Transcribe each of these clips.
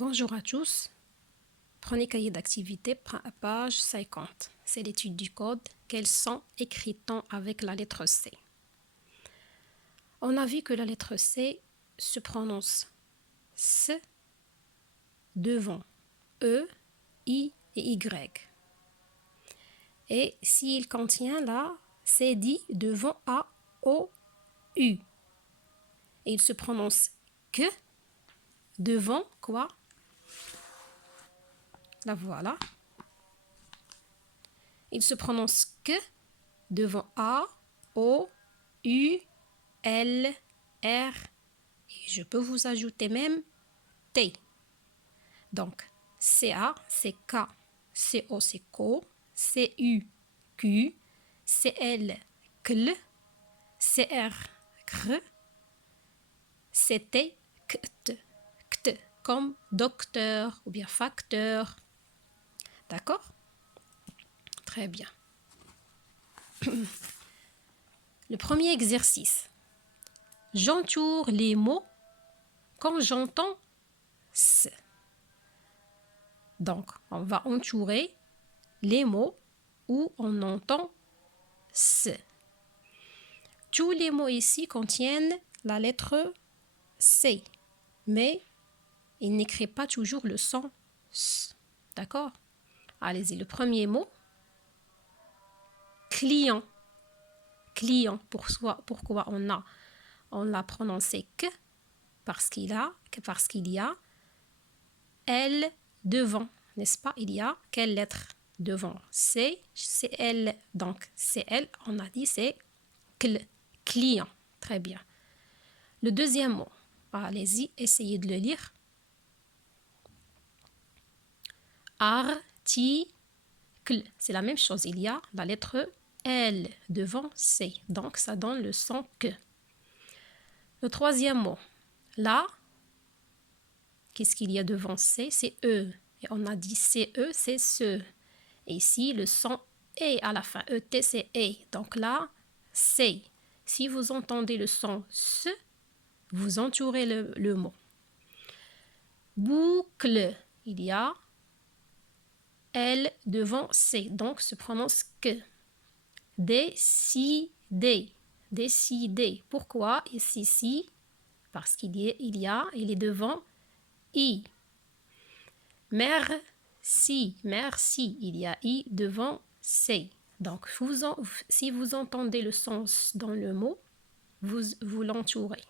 Bonjour à tous. Prenez cahier d'activité, page 50. C'est l'étude du code. Quels sons écrit-on avec la lettre C? On a vu que la lettre C se prononce S devant E, I et Y. Et s'il contient là, c'est dit devant A, O, U. Et il se prononce que devant quoi? La voilà. Il se prononce que devant A, O, U, L, R. Et je peux vous ajouter même T. Donc, CA, c'est K. CO, c'est CO. CU, Q. CL, CL. CR, CR. CT, CT. CT, comme docteur ou bien facteur. D'accord? Très bien. Le premier exercice. J'entoure les mots quand j'entends S. Donc, on va entourer les mots où on entend S. Tous les mots ici contiennent la lettre C, mais ils n'écrivent pas toujours le son S. D'accord? Allez-y, le premier mot. Client. Client. Pourquoi on l'a prononcé que? Parce qu'il y a L devant, n'est-ce pas? Il y a quelle lettre devant? C, c'est L. Donc, c'est L, on a dit c'est client. Très bien. Le deuxième mot, allez-y, essayez de le lire. Article. C'est la même chose, il y a la lettre L devant C. Donc, ça donne le son que. Le troisième mot, là, qu'est-ce qu'il y a devant C? C'est E. Et on a dit CE, c'est ce. Et ici, le son E à la fin. ET, c'est E. Donc là, C. Si vous entendez le son S, vous entourez le mot. Boucle. Il y a L devant C. Donc, se prononce que. Décider. Décider. Pourquoi ici? Parce il est devant I. Merci. Merci. Il y a I devant C. Donc, si vous entendez le sens dans le mot, vous l'entourez.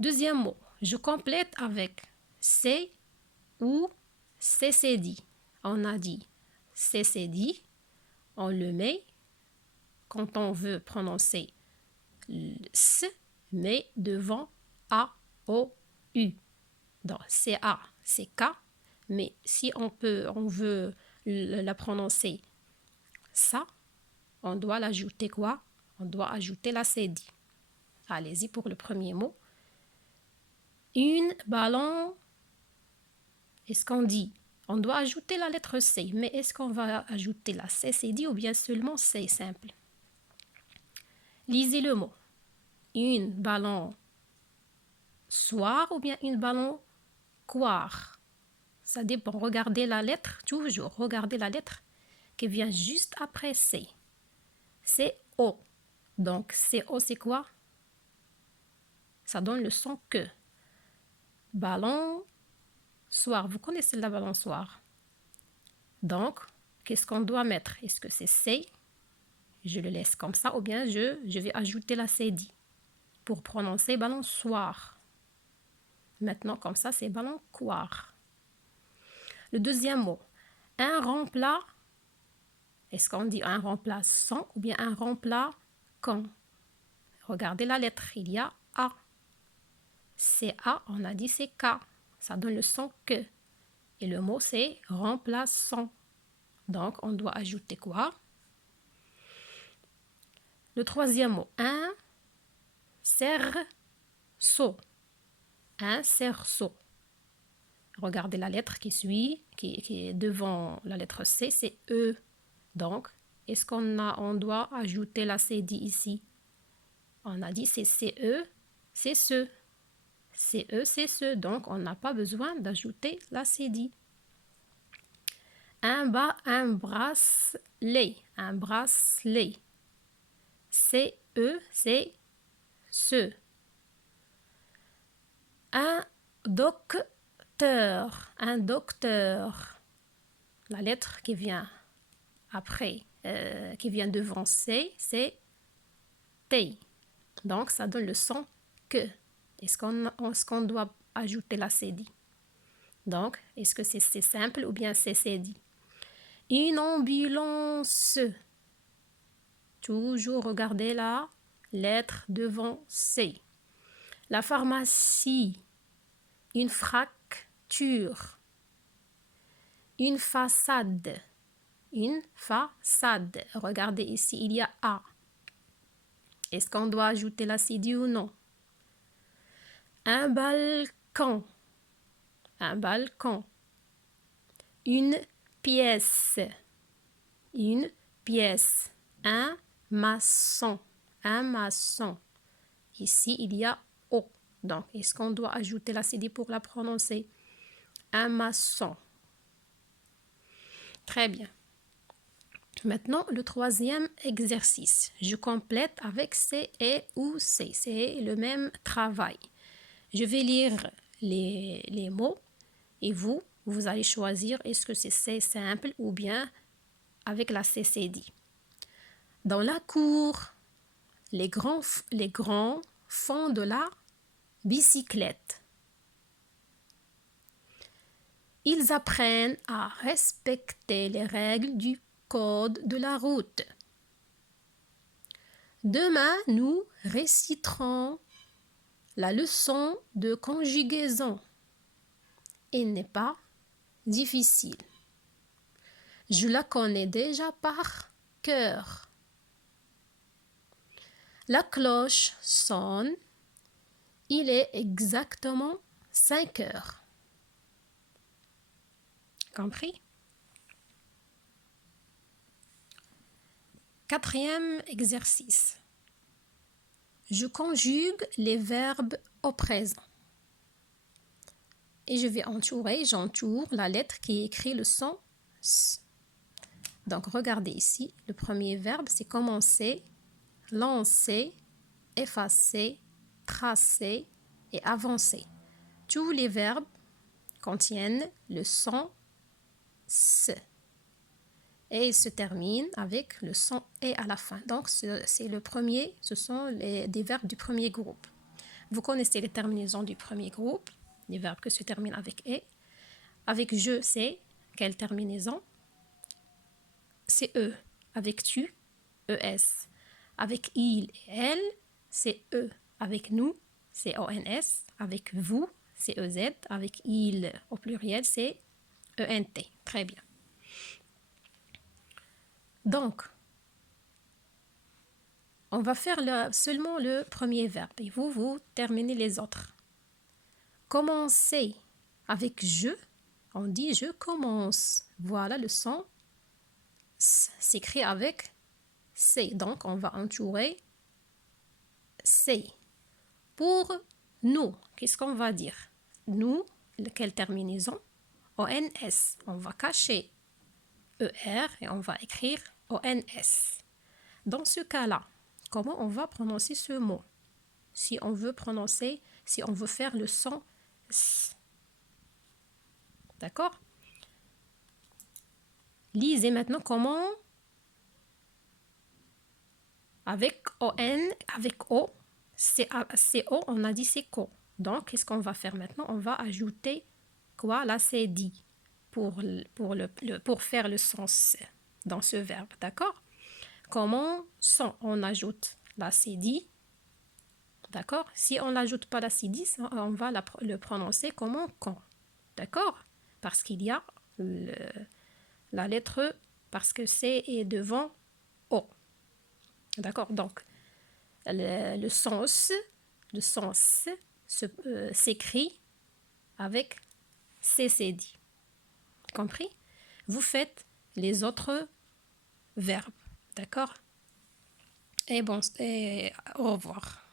Deuxième mot, je complète avec C ou CCD. On a dit CCD, on le met quand on veut prononcer le S, mais devant A, O, U. Donc, CA, c'est K, mais si on veut la prononcer ça, on doit l'ajouter quoi? On doit ajouter la CD. Allez-y pour le premier mot. Une ballon. Est-ce qu'on dit? On doit ajouter la lettre C, mais est-ce qu'on va ajouter la CCD ou bien seulement C simple? Lisez le mot. Une ballon soir ou bien une ballon coire. Ça dépend. Regardez la lettre, toujours. Regardez la lettre qui vient juste après C. C'est O. Donc, CO, c'est quoi? Ça donne le son que. Ballon soir. Vous connaissez la balançoire. Donc, qu'est-ce qu'on doit mettre? Est-ce que c'est C? Je le laisse comme ça ou bien je vais ajouter la CD pour prononcer balançoire. Maintenant, comme ça, c'est balançoire. Le deuxième mot. Un remplat. Est-ce qu'on dit un remplaçant ou bien un remplaçant? Regardez la lettre. Il y a A. C'est A, on a dit c'est K. Ça donne le son que. Et le mot c'est remplaçant. Donc on doit ajouter quoi? Le troisième mot. Un cerceau. Un cerceau. Regardez la lettre qui suit, qui est devant la lettre C, c'est E. Donc, est-ce on doit ajouter la CD ici? On a dit c'est CE, c'est ce. c'est eux, c'est ceux. Donc, on n'a pas besoin d'ajouter la cédille. Un bracelet. Un bracelet. C'est eux, c'est ceux. Un docteur. Un docteur. La lettre qui vient après, qui vient devant C, c'est T. Donc, ça donne le son que. Est-ce qu'on doit ajouter la cédille? Donc, est-ce que c'est simple ou bien c'est cédille? Une ambulance. Toujours regardez la lettre devant C. La pharmacie. Une fracture. Une façade. Une façade. Regardez ici, il y a A. Est-ce qu'on doit ajouter la cédille ou non? Un balcon. Un balcon. Une pièce. Une pièce. Un maçon. Un maçon. Ici, il y a O. Donc, est-ce qu'on doit ajouter la cédille pour la prononcer? Un maçon. Très bien. Maintenant, le troisième exercice. Je complète avec C et ou C. C'est le même travail. Je vais lire les mots et vous allez choisir est-ce que c'est simple ou bien avec la CCD. Dans la cour, les grands font de la bicyclette. Ils apprennent à respecter les règles du code de la route. Demain, nous réciterons la leçon de conjugaison. Elle n'est pas difficile. Je la connais déjà par cœur. La cloche sonne. Il est exactement 5 heures. Compris? Quatrième exercice. Je conjugue les verbes au présent. Et j'entoure la lettre qui écrit le son S. Donc, regardez ici, le premier verbe, c'est commencer, lancer, effacer, tracer et avancer. Tous les verbes contiennent le son S. Et ils se terminent avec le son et à la fin. Donc, c'est le premier, ce sont des verbes du premier groupe. Vous connaissez les terminaisons du premier groupe, les verbes qui se terminent avec et. Avec je, c'est quelle terminaison? C'est e. Avec tu, es. Avec il et elle, c'est e. Avec nous, c'est ons. Avec vous, c'est ez. Avec il au pluriel, c'est ent. Très bien. Donc, on va faire seulement le premier verbe et vous terminez les autres. Commencer avec je, on dit je commence. Voilà le son s'écrit avec C. Donc, on va entourer C. Pour nous, qu'est-ce qu'on va dire? Nous, quelle terminaison? ONS. On va cacher ER et on va écrire ONS. Dans ce cas-là, comment on va prononcer ce mot? Si on veut faire le son S. D'accord? Lisez maintenant comment avec ON, avec O, CO, on a dit c'est co. Donc, qu'est-ce qu'on va faire maintenant? On va ajouter quoi? La cédille pour faire le sens dans ce verbe. D'accord? Comment son? On ajoute la cédille. D'accord? Si on n'ajoute pas la cédille, on va le prononcer comment quand. D'accord? Parce qu'il y a la lettre E, parce que C est devant O. D'accord? Donc, le sens s'écrit avec CCD. Compris? Vous faites les autres verbes. D'accord? Et bon, au revoir.